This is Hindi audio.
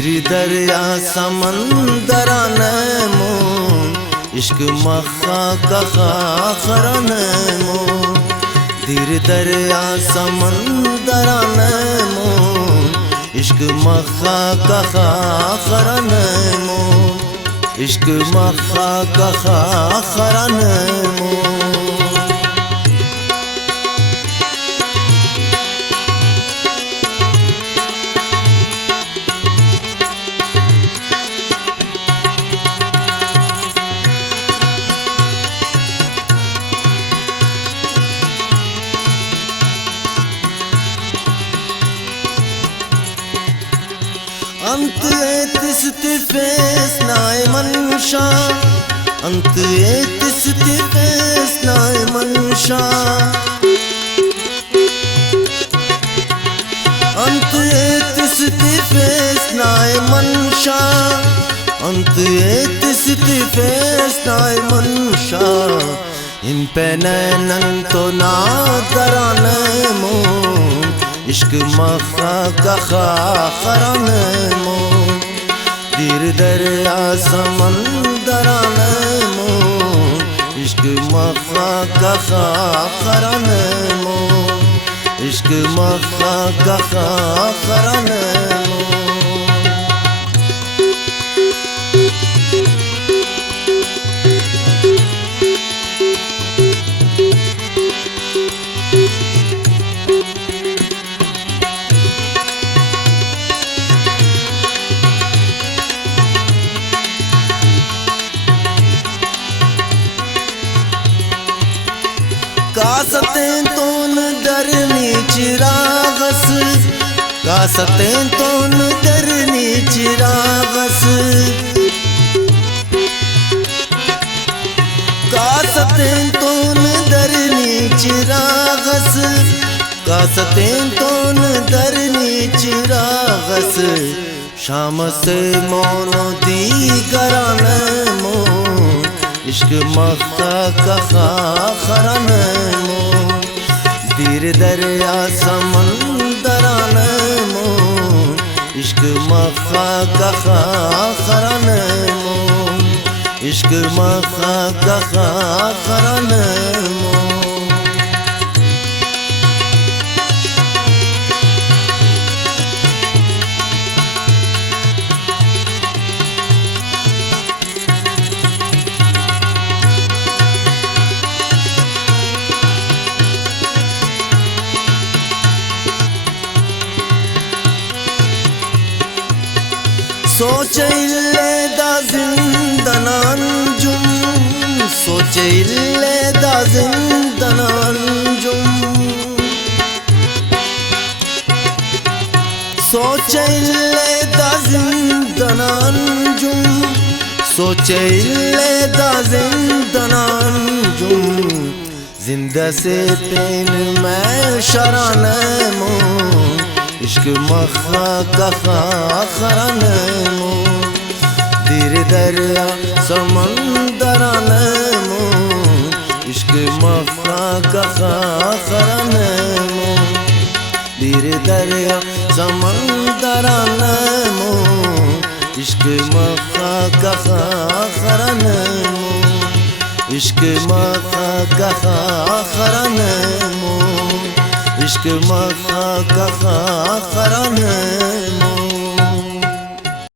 दीर दरिया समंदर नमो इश्क मखा कखा खरनमो दीर दरिया समंदर नमो इश्क मखा कखा खरनमो इश्क मखा कखा खरनमो अंत तिस्तिफेस नाय मनशा अंत तिस्तिफेस नाय मनशा अंत तिस्तिफेस नाय मनशा अंत तिस्तिफेस नाय मनशा इन पे नैनन तो ना दरानमो इश्क मखा कखा खरनमो दीर दरिया समंदर नमो इश्क मखा कखा खरनमो इश्क मखा कखा खरनमो कासतें तोन दरनी चिरागस कासतें तोन दरनी चिरागस कासतें तोन दरनी चिरागस कासतें तोन दरनी चिरागस शाम से मोनो दी गरानमो इश्क मखा कखा खरनमो दीर दरिया समंदर नमो इश्क मखा कखा खरनमो इश्क मखा कखा खरनमो सोचे इल्ले दा जिंदनान जुम सोचे इल्ले दा जिंदनान जुम सोचे इल्ले दा जिंदनान जुम सोचे इल्ले दा जिंदनान जुम जिंदा से पेन मैं शरानमो इश्क मखा कखा खरनमो दीर दरिया समंदर नमो इश्क मखा कखा खरनमो दीर दरिया समंदर नमो इश्क मखा कखा खरनमो इश्क मखा कखा खरनमो इश्क मखा कखा खरनमो।